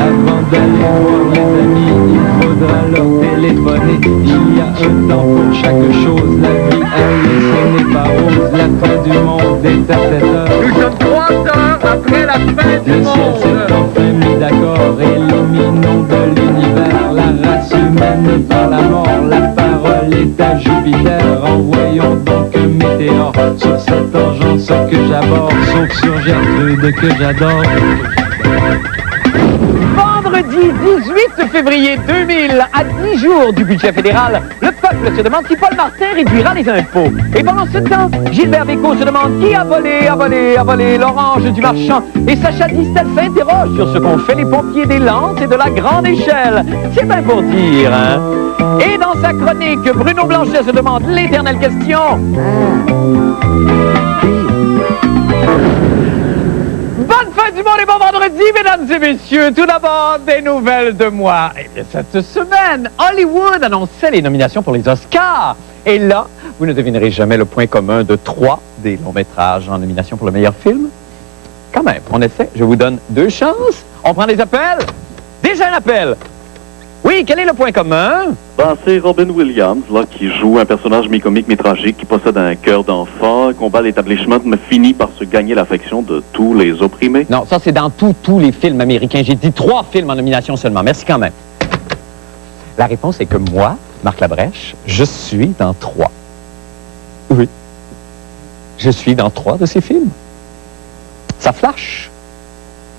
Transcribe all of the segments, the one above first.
Avant d'aller voir les amis, il faudra leur téléphoner. Il y a un temps pour chaque chose, la vie, elle, ce n'est pas rose. La fin du monde est à 7 heures. Nous sommes 3 heures après la fin du Le ciel s'est enfin mis d'accord, éliminons de l'univers la race humaine par la mort. La parole est à Jupiter, envoyons donc un météore sur cette engeance que j'aborde, sauf sur Gertrude que j'adore. Vendredi 18 février 2000, à 10 jours du budget fédéral, le peuple se demande si Paul Martin réduira les impôts. Et pendant ce temps, Gilbert Bécaud se demande qui a volé l'orange du marchand. Et Sacha Distel s'interroge sur ce qu'ont fait les pompiers des Landes et de la grande échelle. C'est bien pour dire, hein? Et dans sa chronique, Bruno Blanchet se demande l'éternelle question. Bonne fin du monde et bon vendredi, mesdames et messieurs. Tout d'abord, des nouvelles de moi. Eh bien, cette semaine, Hollywood annonçait les nominations pour les Oscars. Et là, vous ne devinerez jamais le point commun de 3 des longs métrages en nomination pour le meilleur film. Quand même, on essaie. Je vous donne 2 chances. On prend des appels. Déjà un appel. Oui, quel est le point commun? Ben, c'est Robin Williams, là, qui joue un personnage mi-comique, mi-tragique, qui possède un cœur d'enfant, combat l'établissement, mais finit par se gagner l'affection de tous les opprimés. Non, ça, c'est dans tous les films américains. J'ai dit 3 films en nomination seulement. Merci quand même. La réponse est que moi, Marc Labrèche, je suis dans 3. Oui. Je suis dans 3 de ces films. Ça flash.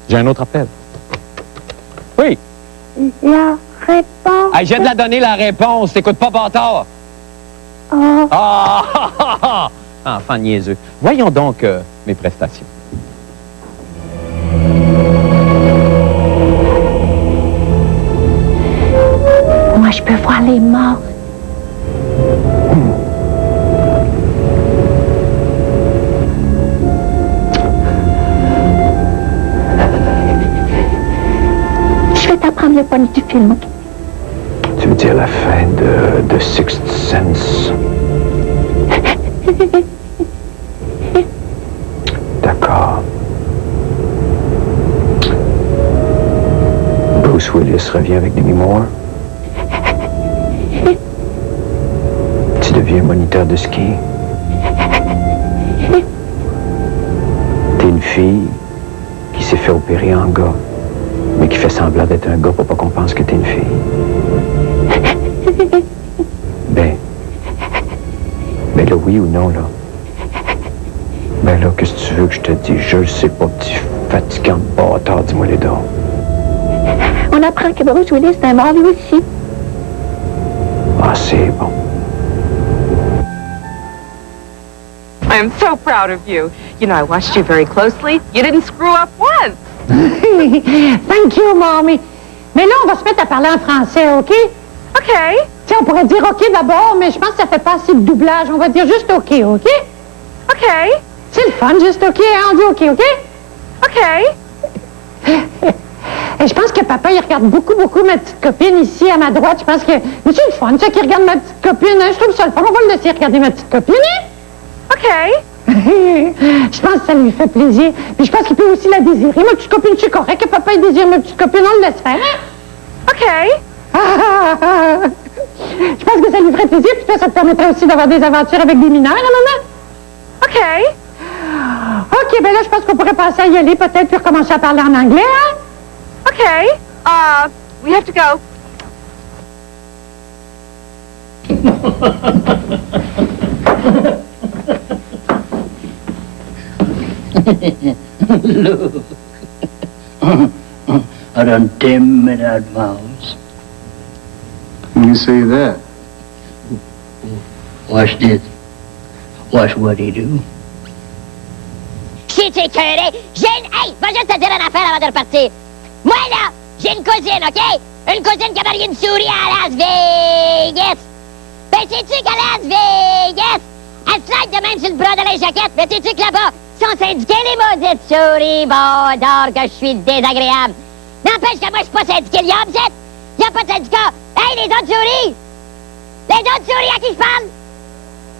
J'ai un autre appel. Oui. La réponse... Hey, je viens de la donner, la réponse. T'écoutes pas, bâtard. Oh. Ah! Enfant niaiseux. Voyons donc mes prestations. Moi, je peux voir les morts. Je vais t'apprendre le point du film, OK? Tu veux dire la fin de Sixth Sense? D'accord. Bruce Willis revient avec Demi Moore. Tu deviens moniteur de ski. T'es une fille qui s'est fait opérer en gars, mais qui fait semblant d'être un gars pour pas qu'on pense que t'es une fille. Ben là, oui ou non, là? Ben là, qu'est-ce que tu veux que je te dise? Je le sais pas, petit fatigant de bâtard, dis-moi les dents. On apprend que Bruce Willis est un mort, lui aussi. Ah, c'est bon. I am so proud of you. You know, I watched you very closely. You didn't screw up once. Thank you, Mommy. Mais là, on va se mettre à parler en français, OK? OK. Tiens, on pourrait dire OK d'abord, mais je pense que ça fait pas assez de doublage. On va dire juste OK, OK? OK. C'est le fun, juste OK, hein? On dit OK, OK? OK. Et je pense que papa, il regarde beaucoup ma petite copine ici, à ma droite. Je pense que... Mais c'est le fun, ça, qu'il regarde ma petite copine. Hein? Je trouve ça le fun. On va le laisser regarder ma petite copine, hein? OK. Je pense que ça lui fait plaisir. Puis je pense qu'il peut aussi la désirer. Ma petite copine, c'est correct que papa, il désire ma petite copine. On le laisse faire, hein? OK. Je pense que ça lui ferait plaisir. Puis toi, ça te permettrait aussi d'avoir des aventures avec des mineurs, hein, maman? OK. OK, ben là, je pense qu'on pourrait passer à y aller, peut-être, puis recommencer à parler en anglais, hein? OK. We have to go. Look. I done dim in that mouse. You see that? Watch this. Watch what he do. Si t'es écœuré, Hey, va juste te dire une affaire avant de repartir. Moi, là, j'ai une cousine, OK? Une cousine qui a marié une souris à Las Vegas. Ben, sais-tu qu'à Las Vegas, elle slide de même sur le bras de la jaquette. Mais sais-tu que là-bas, sont syndiqués les maudites souris? Bon, d'or que je suis désagréable. N'empêche que moi, je suis pas syndiqué. Il y a pas de syndicat. Hey, les autres souris! Les autres souris à qui je parle?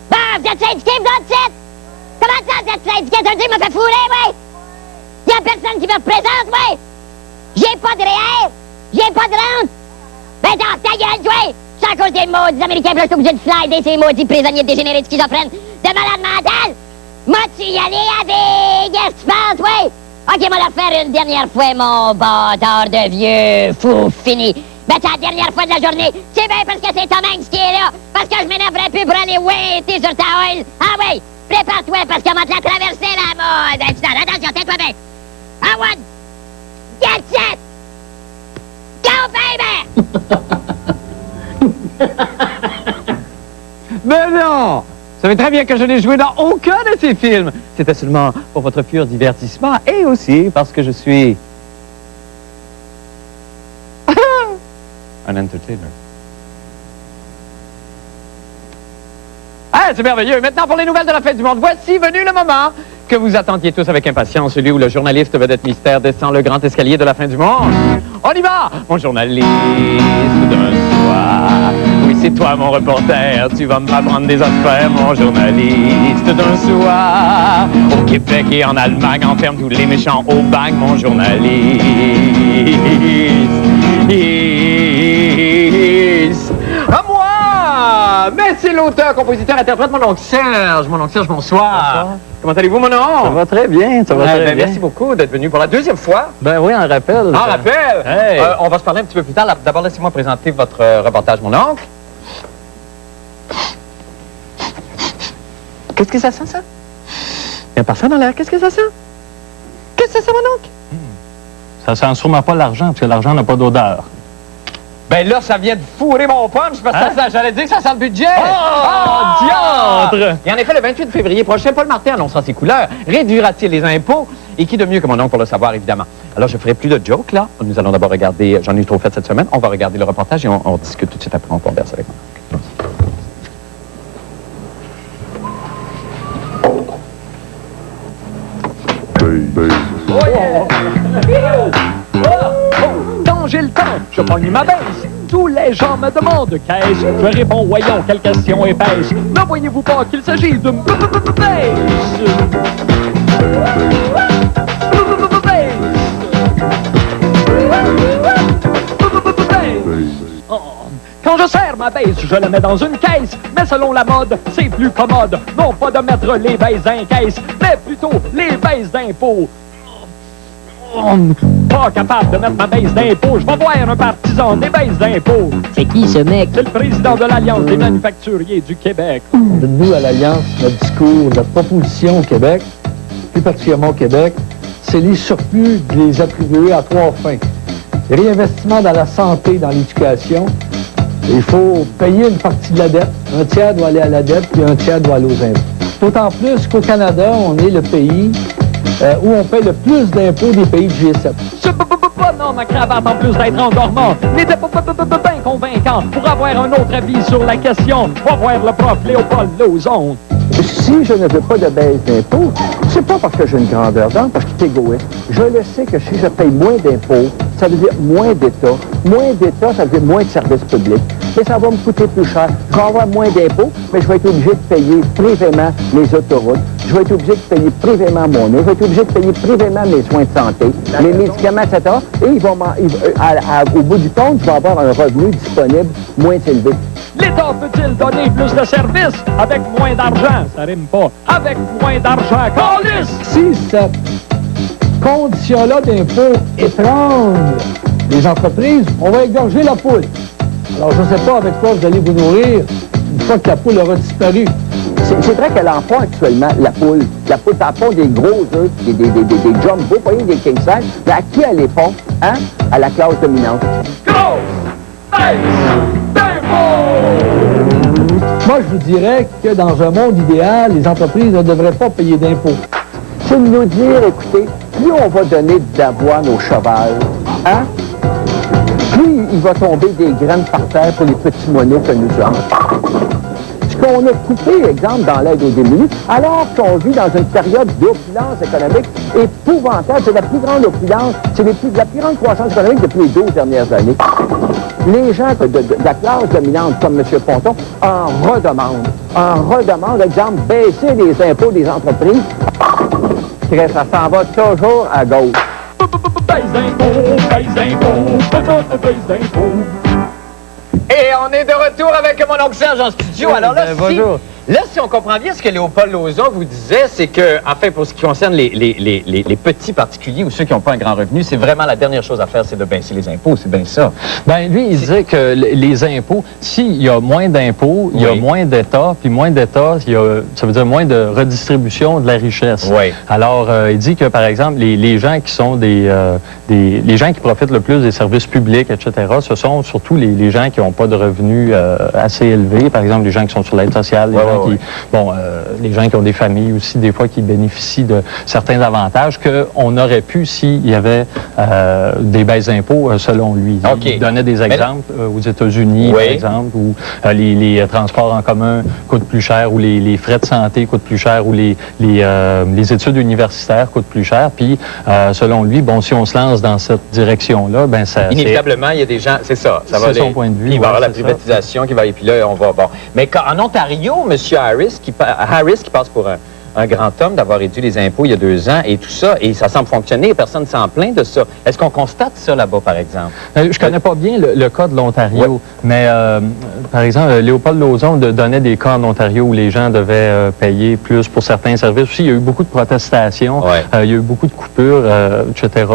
Bon, vous êtes syndiqués, vous autres, c'est? Comment ça, vous êtes syndiqués? Ça veut dire, m'a fait fourrer, ouais? Y a personne qui me représente, ouais! J'ai pas de REER! J'ai pas de rente! Ben dans ta gueule, toi! C'est à cause des maudits Américains, là, je suis obligé de slider ces maudits prisonniers dégénérés de schizophrènes, de malades mentales! M'as-tu y aller à Vegas, tu penses, ouais? OK, moi la faire une dernière fois, mon bâtard de vieux fou fini. Ben, c'est la dernière fois de la journée. C'est bien parce que c'est Tom Hanks qui est là. Parce que je m'énerverai plus pour aller waiter sur ta oil. Ah oui, prépare-toi parce qu'on va te la traverser, la mode. Attention, tais-toi bien. I want... Get set! Go, baby! Mais non! Vous savez très bien que je n'ai joué dans aucun de ces films. C'était seulement pour votre pur divertissement et aussi parce que je suis... un entertainer. Ah, c'est merveilleux. Maintenant, pour les nouvelles de la fête du monde, voici venu le moment que vous attendiez tous avec impatience, celui où le journaliste vedette mystère descend le grand escalier de la fin du monde. On y va, mon journaliste d'un soir. Oui, c'est toi, mon reporter. Tu vas m'apprendre des affaires, mon journaliste d'un soir. Au Québec et en Allemagne, enferme tous les méchants au bagne, mon journaliste. À moi! Mais c'est l'auteur, compositeur, interprète, mon oncle Serge. Mon oncle Serge, bonsoir. Bonsoir. Comment allez-vous, mon oncle? Ça va très bien, ça va très bien. Merci beaucoup d'être venu pour la deuxième fois. Ben oui, un rappel. Un rappel? Hey. On va se parler un petit peu plus tard. D'abord, laissez-moi présenter votre reportage, mon oncle. Qu'est-ce que ça sent, ça? Il n'y a personne dans l'air. Qu'est-ce que ça sent? Qu'est-ce que ça sent, mon oncle? Ça sent sûrement pas l'argent, parce que l'argent n'a pas d'odeur. Ben là, ça vient de fourrer mon punch, parce que j'allais dire que ça sent le budget. Oh, diantre! Et en effet, le 28 février prochain, Paul Martin annonçant ses couleurs. Réduira-t-il les impôts? Et qui de mieux que mon oncle pour le savoir, évidemment? Alors, je ferai plus de jokes, là. Nous allons d'abord regarder, j'en ai eu trop fait cette semaine, on va regarder le reportage et on discute tout de suite après, on converse avec mon Quand j'ai le temps, je pogne ma baisse. Tous les gens me demandent qu'est-ce. Je réponds, voyons, quelle question épaisse. Ne voyez-vous pas qu'il s'agit de baisse? Quand je serre ma baisse, je la mets dans une caisse. Mais selon la mode, c'est plus commode. Non pas de mettre les baisses en caisse, mais plutôt les baisses d'impôts. Pas capable de mettre ma baisse d'impôts. Je vais voir un partisan des baisses d'impôts. C'est qui ce mec? C'est le président de l'Alliance des manufacturiers du Québec. Nous, à l'Alliance, notre discours, notre proposition au Québec, plus particulièrement au Québec, c'est les surplus de les attribuer à trois fins. Réinvestissement dans la santé, dans l'éducation. Il faut payer une partie de la dette. Un tiers doit aller à la dette, puis un tiers doit aller aux impôts. D'autant plus qu'au Canada, on est le pays où on paie le plus d'impôts des pays du G7. Non, ma cravate, en plus d'être endormant, n'était pas bien convaincant. Pour avoir un autre avis sur la question, va voir le prof Léopold Lauzon. Si je ne veux pas de baisse d'impôts, c'est pas parce que j'ai une grandeur d'âme, parce que je suis égoïste. Je le sais que si je paye moins d'impôts, ça veut dire moins d'État. Moins d'État, ça veut dire moins de services publics. Mais ça va me coûter plus cher. Je vais avoir moins d'impôts, mais je vais être obligé de payer privément mes autoroutes. Je vais être obligé de payer privément mon nez. Je vais être obligé de payer privément mes soins de santé, mes médicaments, etc. Et au bout du compte, je vais avoir un revenu disponible moins élevé. L'État peut-il donner plus de services avec moins d'argent? Ça rime pas. Avec moins d'argent, câlisse! Si cette condition-là d'impôt étrange les entreprises, on va égorger la poule. Alors, je ne sais pas avec quoi vous allez vous nourrir une fois que la poule aura disparu. C'est vrai qu'elle en fond actuellement, la poule. La poule, elle pond des gros œufs, des jumbo, pas des king size. Mais à qui elle les pond? Hein? À la classe dominante. Grosse baisse d'impôts! Moi, je vous dirais que dans un monde idéal, les entreprises ne devraient pas payer d'impôts. C'est de nous dire, écoutez, plus on va donner d'avoine au cheval, hein? Plus il va tomber des graines par terre pour les petits moineaux que nous sommes. Ce qu'on a coupé, exemple, dans l'aide aux démunis, alors qu'on vit dans une période d'opulence économique épouvantable. C'est la plus grande opulence, c'est la plus grande croissance économique depuis les 12 dernières années. Les gens de la classe dominante, comme M. Ponton, en redemandent. Exemple, baisser les impôts des entreprises. secret, ça s'en va toujours à gauche. Et on est de retour avec mon oncle Serge en studio. Oui, alors là, bonjour. Si on comprend bien ce que Léopold Lauzon vous disait, c'est que, enfin, pour ce qui concerne les petits particuliers ou ceux qui n'ont pas un grand revenu, c'est vraiment la dernière chose à faire, c'est de baisser les impôts. C'est bien ça. Ben lui, il disait que les impôts, s'il y a moins d'impôts, il y a moins d'État, puis moins d'État, ça veut dire moins de redistribution de la richesse. Oui. Alors, il dit que, par exemple, les gens qui sont les gens qui profitent le plus des services publics, etc., ce sont surtout les gens qui n'ont pas de revenus assez élevés. Par exemple, les gens qui sont sur l'aide sociale, les gens qui ont des familles aussi, des fois, qui bénéficient de certains avantages qu'on aurait pu s'il y avait des baisses d'impôts, selon lui. Okay. Il donnait des exemples aux États-Unis, par exemple, où les transports en commun coûtent plus cher, ou les frais de santé coûtent plus cher, ou les études universitaires coûtent plus cher. Puis, selon lui, bon, si on se lance dans cette direction-là, ben ça... Inévitablement, il y a des gens... C'est ça. C'est son point de vue. Puis il va y avoir la privatisation qui va... Et puis là, on va... Bon. Mais en Ontario, M. Harris, qui passe pour un grand homme d'avoir réduit les impôts il y a 2 ans et tout ça, et ça semble fonctionner, personne ne s'en plaint de ça. Est-ce qu'on constate ça là-bas, par exemple? Je connais pas bien le cas de l'Ontario, mais par exemple, Léopold Lauzon donnait des cas en Ontario où les gens devaient payer plus pour certains services. Aussi, il y a eu beaucoup de protestations, il y a eu beaucoup de coupures, etc.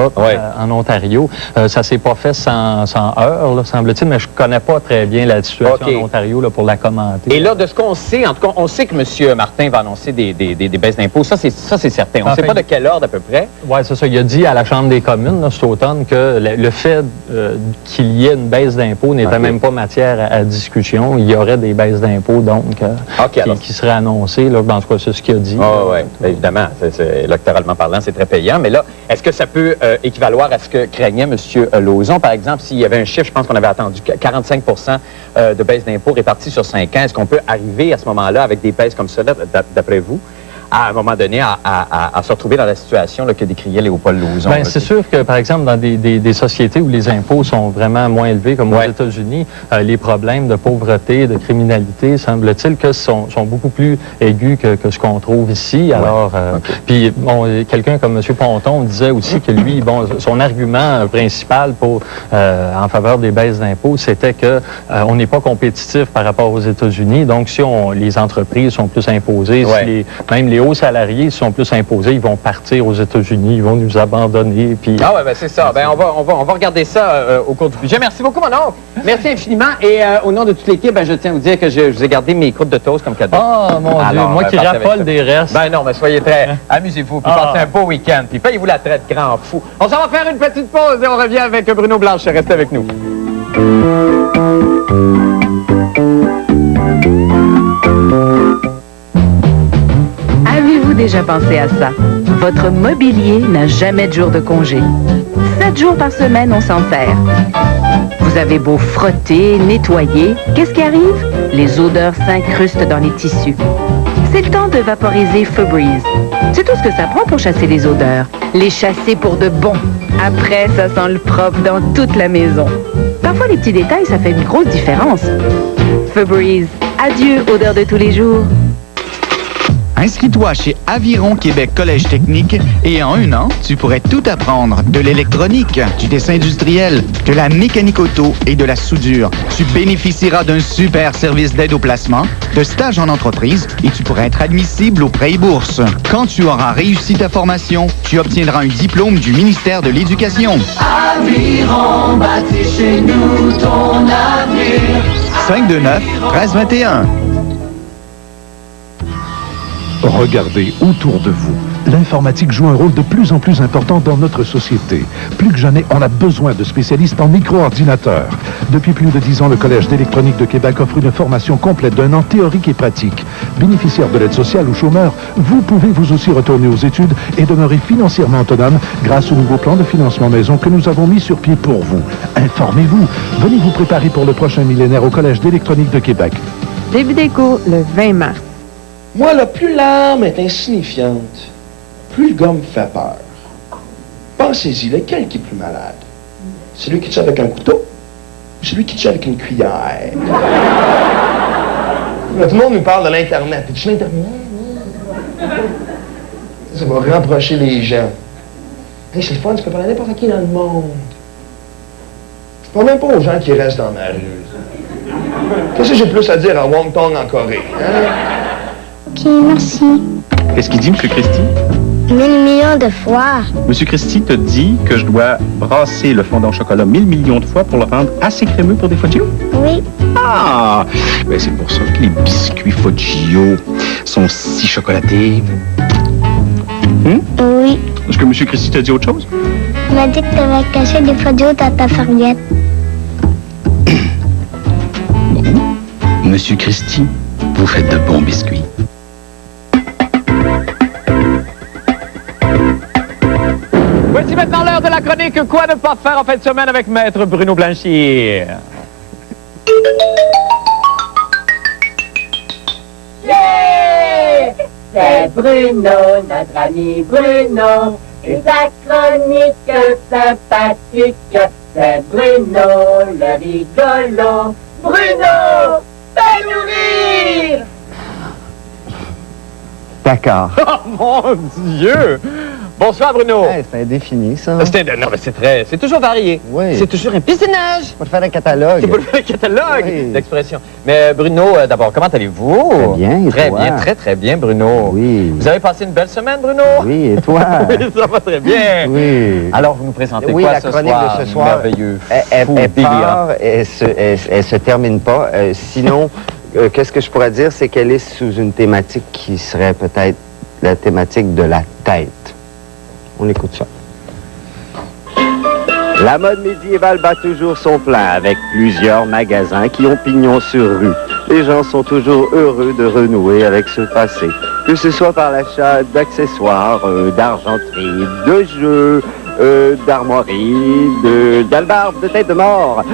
En Ontario. Ça s'est pas fait sans heurts, là, semble-t-il, mais je connais pas très bien la situation en Ontario là, pour la commenter. Et là, de ce qu'on sait, en tout cas, on sait que M. Martin va annoncer des baisses d'impôts. Ça, c'est certain. On ne sait pas de quel ordre à peu près. Oui, c'est ça. Il a dit à la Chambre des communes, là, cet automne, que le fait qu'il y ait une baisse d'impôts n'était même pas matière à discussion. Il y aurait des baisses d'impôts, donc, qui seraient annoncées. Là, en tout cas, c'est ce qu'il a dit. Oui, évidemment. Électoralement parlant, c'est très payant. Mais là, est-ce que ça peut équivaloir à ce que craignait M. Lauzon? Par exemple, s'il y avait un chiffre, je pense qu'on avait attendu 45 de baisse d'impôts répartis sur 5 ans. Est-ce qu'on peut arriver à ce moment-là avec des baisses comme ça, d'après vous? À un moment donné, à se retrouver dans la situation là, que décriait Léopold Lauzon. Bien, c'est sûr que, par exemple, dans des sociétés où les impôts sont vraiment moins élevés, comme aux États-Unis, les problèmes de pauvreté, de criminalité, semble-t-il que sont beaucoup plus aigus que ce qu'on trouve ici. Alors, puis, bon, quelqu'un comme M. Ponton disait aussi que lui, bon, son argument principal en faveur des baisses d'impôts, c'était que on n'est pas compétitif par rapport aux États-Unis. Donc, si les entreprises sont plus imposées, si même les hauts salariés sont plus imposés, ils vont partir aux États-Unis, ils vont nous abandonner. Puis... Ah ouais, ben c'est ça. Ben on va regarder ça au cours du budget. Merci beaucoup, mon oncle. Merci infiniment. Et au nom de toute l'équipe, ben, je tiens à vous dire que je vous ai gardé mes croûtes de toast comme cadeau. Oh mon Dieu, moi qui raffole des restes. Ben non, mais soyez très... Amusez-vous, puis passez un beau week-end, puis payez-vous la traite, grand fou. On s'en va faire une petite pause et on revient avec Bruno Blanchet. Restez avec nous. Avez-vous déjà pensé à ça? Votre mobilier n'a jamais de jour de congé. 7 jours par semaine, on s'en sert. Vous avez beau frotter, nettoyer, qu'est-ce qui arrive? Les odeurs s'incrustent dans les tissus. C'est le temps de vaporiser Febreze. C'est tout ce que ça prend pour chasser les odeurs. Les chasser pour de bon. Après, ça sent le propre dans toute la maison. Parfois, les petits détails, ça fait une grosse différence. Febreze. Adieu, odeur de tous les jours. Inscris-toi chez Aviron Québec Collège Technique et en 1 an, tu pourrais tout apprendre. De l'électronique, du dessin industriel, de la mécanique auto et de la soudure. Tu bénéficieras d'un super service d'aide au placement, de stages en entreprise et tu pourrais être admissible aux prêts et bourses. Quand tu auras réussi ta formation, tu obtiendras un diplôme du ministère de l'Éducation. Aviron bâtit chez nous ton avenir. 529-1321. Regardez autour de vous. L'informatique joue un rôle de plus en plus important dans notre société. Plus que jamais, on a besoin de spécialistes en micro-ordinateurs. Depuis plus de 10 ans, le Collège d'électronique de Québec offre une formation complète d'1 an théorique et pratique. Bénéficiaire de l'aide sociale ou chômeur, vous pouvez vous aussi retourner aux études et demeurer financièrement autonome grâce au nouveau plan de financement maison que nous avons mis sur pied pour vous. Informez-vous. Venez vous préparer pour le prochain millénaire au Collège d'électronique de Québec. Début des cours le 20 mars. Moi, là, plus l'arme est insignifiante, plus le gars me fait peur. Pensez-y, lequel qui est plus malade? Celui qui tue avec un couteau ou celui qui tue avec une cuillère? Là, tout le monde nous parle de l'Internet. Es-tu l'Internet? Ça va rapprocher les gens. Hey, c'est le fun, tu peux parler à n'importe qui dans le monde. Je parle même pas aux gens qui restent dans ma rue. Qu'est-ce que j'ai plus à dire à Wongtong en Corée? Hein? OK, merci. Qu'est-ce qu'il dit, M. Christie? 1000 millions de fois. M. Christie te dit que je dois brasser le fondant au chocolat 1000 millions de fois pour le rendre assez crémeux pour des Foggio? Oui. Ah! Ben c'est pour ça que les biscuits Foggio sont si chocolatés. Oui. Est-ce que M. Christie t'a dit autre chose? Il m'a dit que tu avais caché des Foggio dans ta serviette. Bon. Monsieur Christie, vous faites de bons biscuits. Voici maintenant l'heure de la chronique « Quoi ne pas faire en fin de semaine » avec Maître Bruno Blanchy. Yeah! C'est Bruno, notre ami Bruno, et sa chronique sympathique. C'est Bruno, le rigolo. Bruno, fais-nous rire! D'accord. Oh mon Dieu! Bonsoir Bruno. Hey, c'est indéfini, ça. Non, mais c'est toujours varié. Oui. C'est toujours un piscinage. Pour faire un catalogue. C'est pour faire un catalogue Oui. d'expressions. Mais Bruno, d'abord, comment allez-vous? Très bien, et Très toi? bien, très très bien, Bruno. Oui. Vous avez passé une belle semaine, Bruno? Oui, et toi? Oui, ça va très bien. Oui. Alors, vous nous présentez Oui, quoi la ce chronique soir? de ce soir, Merveilleux, elle fou, part, délirant. elle se termine pas. Sinon, qu'est-ce que je pourrais dire, c'est qu'elle est sous une thématique qui serait peut-être la thématique de la tête. On écoute ça. La mode médiévale bat toujours son plein avec plusieurs magasins qui ont pignon sur rue. Les gens sont toujours heureux de renouer avec ce passé, que ce soit par l'achat d'accessoires, d'argenterie, de jeux, d'armoiries, d'albarbes, de têtes de mort,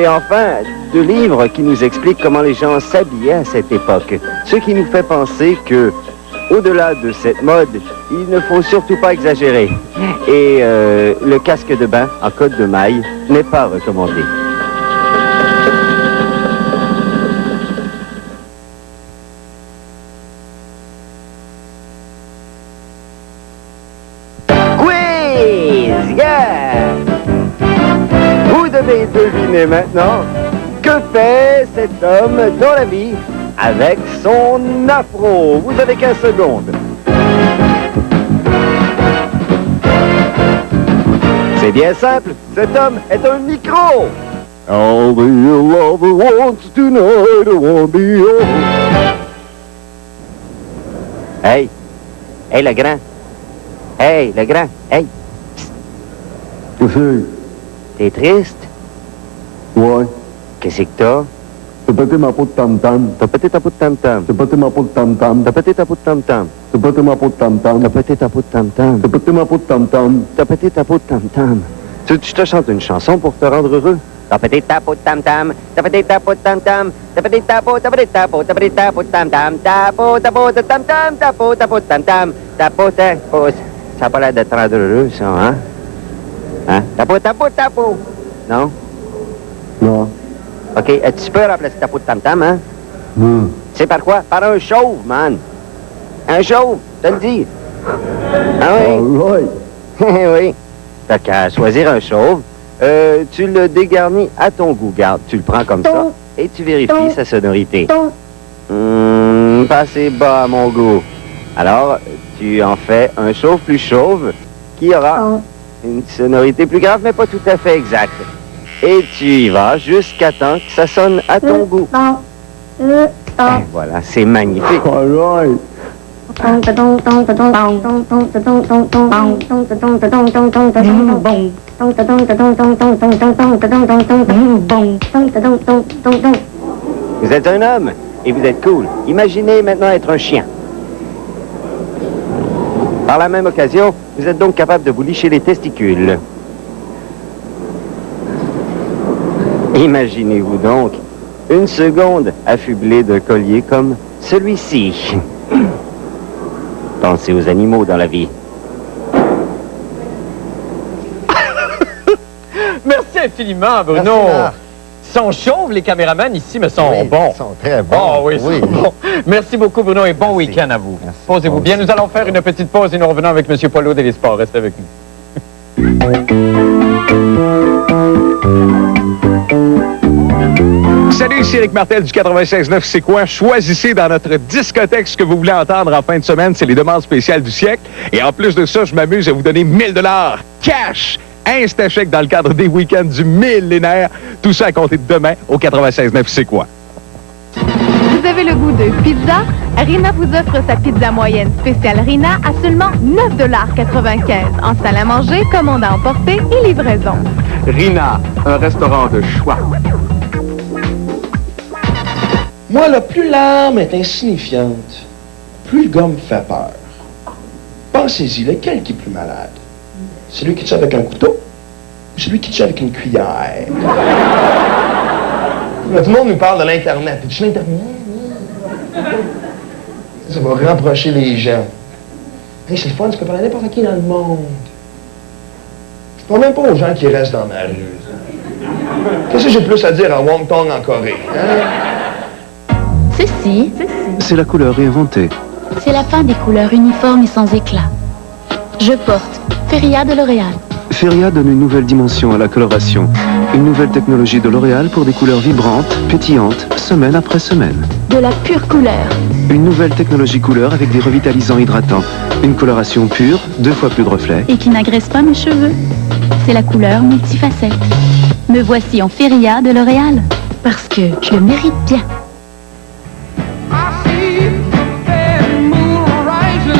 et enfin de livres qui nous expliquent comment les gens s'habillaient à cette époque. Ce qui nous fait penser que, au-delà de cette mode, il ne faut surtout pas exagérer. Et le casque de bain en côte de maille n'est pas recommandé. Quiz! Yeah! Vous devez deviner maintenant que fait cet homme dans la vie avec son afro. Vous avez 15 secondes. C'est bien simple, cet homme est un micro. All the lover wants tonight, I won't be yours. Hey, hey le grand. Hey le grand, hey. Qu'est-ce que c'est? T'es triste? Ouais. Qu'est-ce que t'as? T'as pété ma peau de tam-tam. T'as pété ta peau de tam-tam. T'as pété ma peau de tam-tam. T'as pété ta peau de tam-tam. T'as pété ma peau de tam-tam. T'as pété ta peau de tam-tam. T'as pété ma peau de tam-tam. T'as pété ta peau de tam-tam. Tu te chantes une chanson pour te rendre heureux? T'as pété ta peau de tam-tam. T'as pété ta peau de tam-tam. T'as pété ta peau, t'as pété ta peau, t'as pété ta peau de tam-tam. Ta peau de tam-tam. Ta peau de tam-tam. Ta peau, ça n'a pas l'air de te rendre heureux, ça, hein? Hein? Ta peau. Non? Non. OK, tu peux remplacer ta peau de tam-tam, hein? C'est par quoi? Par un chauve, man. Un chauve, je te le dis. Ah oui? Oui. T'as qu'à choisir un chauve. Tu le dégarnis à ton goût. Garde, tu le prends comme ça et tu vérifies sa sonorité. Pas assez bas à mon goût. Alors, tu en fais un chauve plus chauve qui aura une sonorité plus grave, mais pas tout à fait exacte. Et tu y vas jusqu'à temps que ça sonne à ton goût. Et voilà, c'est magnifique. Vous êtes un homme et vous êtes cool. Imaginez maintenant être un chien. Par la même occasion, vous êtes donc capable de vous licher les testicules. Imaginez-vous donc une seconde affublée d'un collier comme celui-ci. Pensez aux animaux dans la vie. Merci infiniment, Bruno. Ils sont chauves, les caméramans ici, mais sont bons. Ils sont très bons. Oh oui, ils sont bons. Merci beaucoup, Bruno, et bon week-end à vous. Posez-vous bien. Nous allons faire une petite pause et nous revenons avec M. Paulo des Sports. Restez avec nous. Salut, ici Éric Martel du 96.9 C'est quoi? Choisissez dans notre discothèque ce que vous voulez entendre en fin de semaine. C'est les demandes spéciales du siècle. Et en plus de ça, je m'amuse à vous donner 1000 $ cash, Instachèque dans le cadre des week-ends du millénaire. Tout ça à compter de demain au 96.9 C'est quoi? Vous avez le goût de pizza? Rina vous offre sa pizza moyenne spéciale Rina à seulement 9,95 $ en salle à manger, commande à emporter et livraison. Rina, un restaurant de choix. Moi, là, plus l'arme est insignifiante, plus le gars me fait peur. Pensez-y, lequel qui est plus malade? Celui qui tue avec un couteau ou celui qui tue avec une cuillère? Là, tout le monde nous parle de l'Internet. Tu l'Internet? Ça va rapprocher les gens. Hey, c'est le fun, tu peux parler à n'importe qui dans le monde. Je parle même pas aux gens qui restent dans ma rue. Qu'est-ce que j'ai plus à dire à Wongtong en Corée? Hein? Ceci, c'est la couleur réinventée. c'est la fin des couleurs uniformes et sans éclat. Je porte Feria de L'Oréal. Feria donne une nouvelle dimension à la coloration. Une nouvelle technologie de L'Oréal pour des couleurs vibrantes, pétillantes, semaine après semaine. De la pure couleur. Une nouvelle technologie couleur avec des revitalisants hydratants. Une coloration pure, 2 fois plus de reflets. Et qui n'agresse pas mes cheveux. C'est la couleur multifacette. Me voici en Feria de L'Oréal. Parce que je le mérite bien.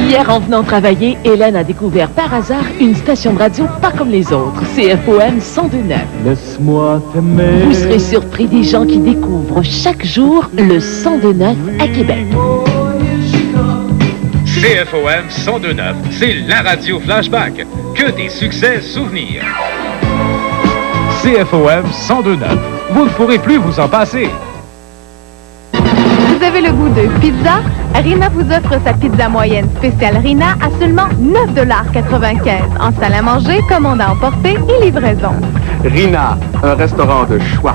Hier, en venant travailler, Hélène a découvert par hasard une station de radio pas comme les autres, CFOM 102.9. Laisse-moi t'aimer. Vous serez surpris des gens qui découvrent chaque jour le 102.9 à Québec. CFOM 102.9, c'est la radio flashback. Que des succès souvenirs. CFOM 102.9, vous ne pourrez plus vous en passer. Vous avez le goût de pizza? Rina vous offre sa pizza moyenne spéciale Rina à seulement 9,95 $ en salle à manger, commande à emporter et livraison. Rina, un restaurant de choix.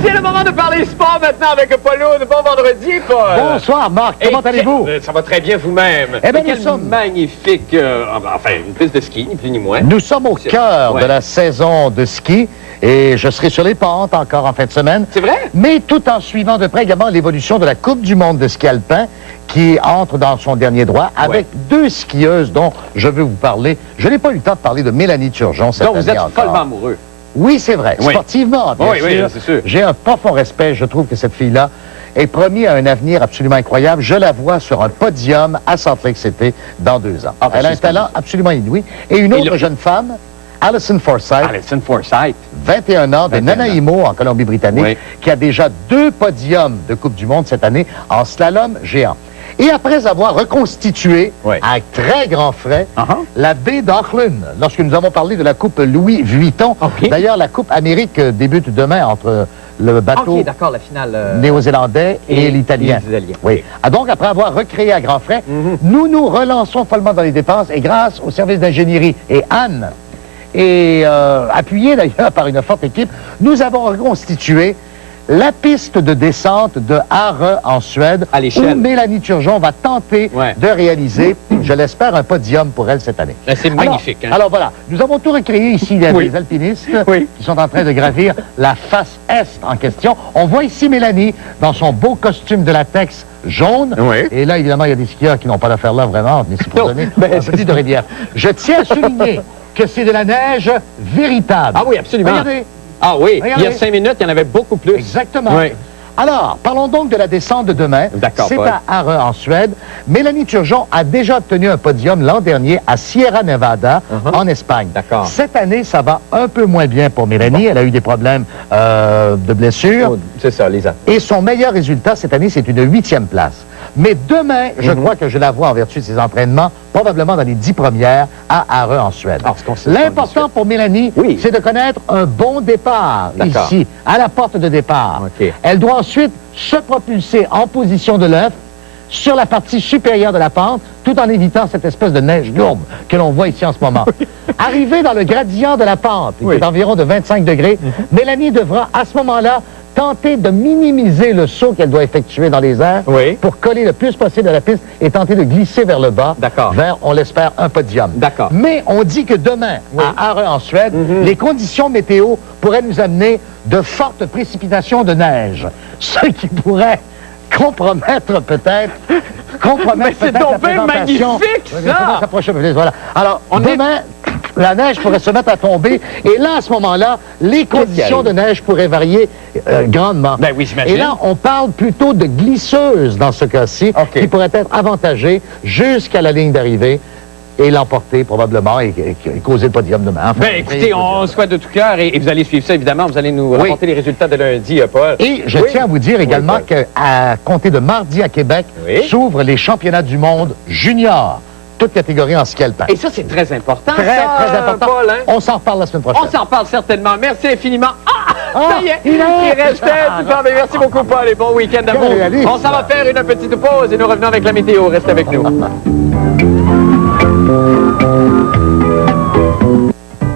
C'est le moment de parler sport maintenant avec Paulo. Bon vendredi, Paul. Bonsoir, Marc. Comment allez-vous? Ça va très bien vous-même. Eh bien, quel magnifique, enfin, une piste de ski, ni plus ni moins. Nous sommes au cœur de la saison de ski et je serai sur les pentes encore en fin de semaine. C'est vrai? Mais tout en suivant de près également l'évolution de la Coupe du monde de ski alpin qui entre dans son dernier droit avec 2 skieuses dont je veux vous parler. Je n'ai pas eu le temps de parler de Mélanie Turgeon cette année Donc vous êtes encore. follement amoureux. Oui, c'est vrai. Oui. Sportivement, bien sûr. Oui, c'est sûr. J'ai un profond respect. Je trouve que cette fille-là est promise à un avenir absolument incroyable. Je la vois sur un podium à Salt Lake City dans 2 ans. Elle a un talent absolument inouï. Et une autre jeune femme, Alison Forsyth. 21 ans, de Nanaimo, en Colombie-Britannique, qui a déjà 2 podiums de Coupe du monde cette année en slalom géant. Et après avoir reconstitué, à très grands frais, la baie d'Auckland, lorsque nous avons parlé de la Coupe Louis Vuitton. D'ailleurs, la Coupe Amérique débute demain entre le bateau la finale néo-zélandais et l'italien. Oui. Ah, donc, après avoir recréé à grands frais, nous nous relançons follement dans les dépenses et grâce au service d'ingénierie et Anne, et appuyé d'ailleurs par une forte équipe, nous avons reconstitué la piste de descente de Åre en Suède, où Mélanie Turgeon va tenter de réaliser, je l'espère, un podium pour elle cette année. C'est magnifique. Alors voilà, nous avons tout recréé ici. Il y a des alpinistes qui sont en train de gravir la face est en question. On voit ici Mélanie dans son beau costume de latex jaune. Et là, évidemment, il y a des skieurs qui n'ont pas d'affaire là, vraiment, mais c'est pour donner un petit de rivière. Je tiens à souligner que c'est de la neige véritable. Ah oui, absolument. Regardez. Ah oui, Regardez. il y a 5 minutes, il y en avait beaucoup plus. Exactement. Oui. Alors, parlons donc de la descente de demain. C'est Paul. à Åre, en Suède. Mélanie Turgeon a déjà obtenu un podium l'an dernier à Sierra Nevada, en Espagne. Cette année, ça va un peu moins bien pour Mélanie. Elle a eu des problèmes de blessures. C'est ça, Lisa. Et son meilleur résultat cette année, c'est une 8e place. Mais demain, je crois que je la vois en vertu de ses entraînements, probablement dans les 10 premières à Åre, en Suède. L'important pour Mélanie, c'est de connaître un bon départ ici, à la porte de départ. Elle doit ensuite se propulser en position de l'œuf, sur la partie supérieure de la pente, tout en évitant cette espèce de neige lourde que l'on voit ici en ce moment. Arrivé dans le gradient de la pente, qui est environ de 25 degrés, Mélanie devra à ce moment-là tenter de minimiser le saut qu'elle doit effectuer dans les airs pour coller le plus possible à la piste et tenter de glisser vers le bas, vers, on l'espère, un podium. Mais on dit que demain, à Åre en Suède, les conditions météo pourraient nous amener de fortes précipitations de neige, ce qui pourrait compromettre peut-être c'est donc bien magnifique, ça! Voilà. Alors, demain, la neige pourrait se mettre à tomber, et là, à ce moment-là, les conditions de neige pourraient varier grandement. Ben oui, j'imagine. Et là, on parle plutôt de glisseuse dans ce cas-ci, qui pourrait être avantagée jusqu'à la ligne d'arrivée et l'emporter probablement et causer le podium demain. Enfin, ben écoutez, on souhaite de tout cœur et vous allez suivre ça, évidemment. Vous allez nous rapporter les résultats de lundi, Paul. Et je tiens à vous dire également qu'à compter de mardi à Québec, s'ouvrent les championnats du monde junior, toutes catégories en ski alpin. Et ça, c'est très important, très important. Paul, hein? On s'en reparle la semaine prochaine. On s'en reparle certainement. Merci infiniment. Ça y est, il restait tout ça. Mais merci beaucoup, Paul, et bon week-end à vous. On s'en va faire une petite pause et nous revenons avec la météo. Restez avec nous.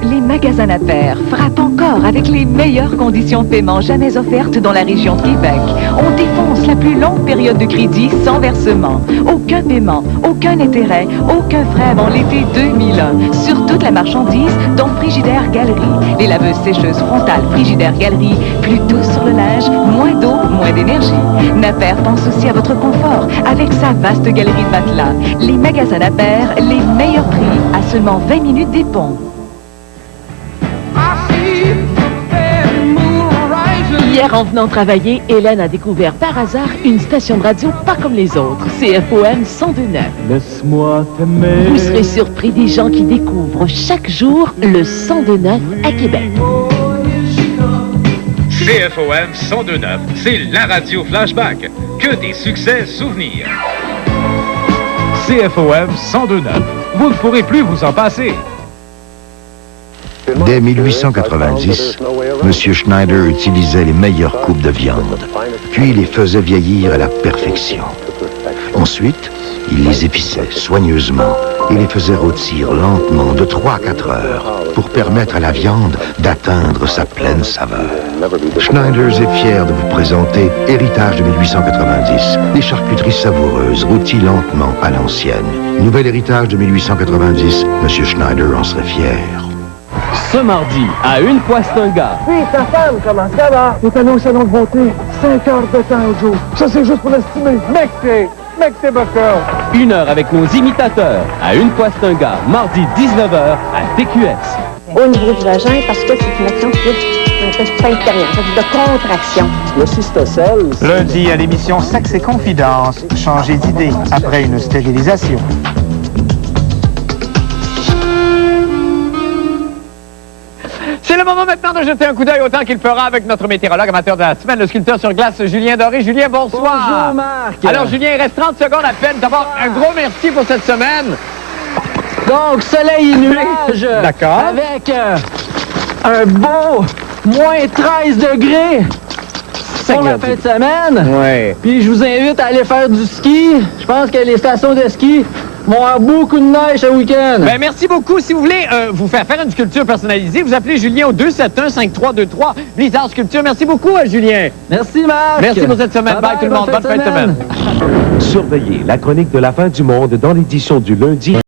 Les magasins La Paire frappent encore avec les meilleures conditions de paiement jamais offertes dans la région de Québec. On défonce la plus longue période de crédit sans versement. Aucun paiement, aucun intérêt, aucun frais avant l'été 2001. Sur toute la marchandise, dont Frigidaire Galerie. Les laveuses sécheuses frontales Frigidaire Galerie, plus douces sur le linge, moins d'eau, moins d'énergie. La Paire pense aussi à votre confort avec sa vaste galerie de matelas. Les magasins La Paire, les meilleurs prix à seulement 20 minutes des ponts. Hier, en venant travailler, Hélène a découvert par hasard une station de radio pas comme les autres, CFOM 102.9. Laisse-moi t'aimer. Vous serez surpris des gens qui découvrent chaque jour le 102.9 à Québec. CFOM 102.9, c'est la radio flashback. Que des succès souvenirs. CFOM 102.9, vous ne pourrez plus vous en passer. Dès 1890, M. Schneider utilisait les meilleures coupes de viande, puis les faisait vieillir à la perfection. Ensuite, il les épissait soigneusement et les faisait rôtir lentement de 3 à 4 heures pour permettre à la viande d'atteindre sa pleine saveur. Schneider's est fier de vous présenter Héritage de 1890, des charcuteries savoureuses rôties lentement à l'ancienne. Nouvel héritage de 1890, M. Schneider en serait fier. Ce mardi, à une fois c'est un gars. Puis ta femme, comment ça va? On est allé au salon de beauté, 5 heures de temps au jour. Ça, c'est juste pour l'estimer. Mec, t'es bosseur. 1 heure avec nos imitateurs. À une fois c'est un gars, mardi 19h à TQS. Au niveau du vagin, parce que c'est une action plus intérieure, de contraction. Le cystocèle. Lundi à l'émission Sexe et Confidence, changer d'idée après une stérilisation. C'est le moment maintenant de jeter un coup d'œil autant qu'il fera avec notre météorologue amateur de la semaine, le sculpteur sur glace Julien Doré. Julien, bonsoir. Bonjour, Marc. Alors, Julien, il reste 30 secondes à peine. D'abord, un gros merci pour cette semaine. Donc, soleil et nuages. D'accord. Avec un beau moins 13 degrés pour la fin de semaine. Oui. Puis, je vous invite à aller faire du ski. Je pense que les stations de ski vont avoir beaucoup de neige ce week-end. Ben, merci beaucoup. Si vous voulez vous faire une sculpture personnalisée, vous appelez Julien au 271-5323 Blizzard Sculpture. Merci beaucoup, Julien. Merci, Marc. Merci pour cette semaine. Bye, tout le monde. Bonne fin de semaine. Surveillez la chronique de la fin du monde dans l'édition du lundi.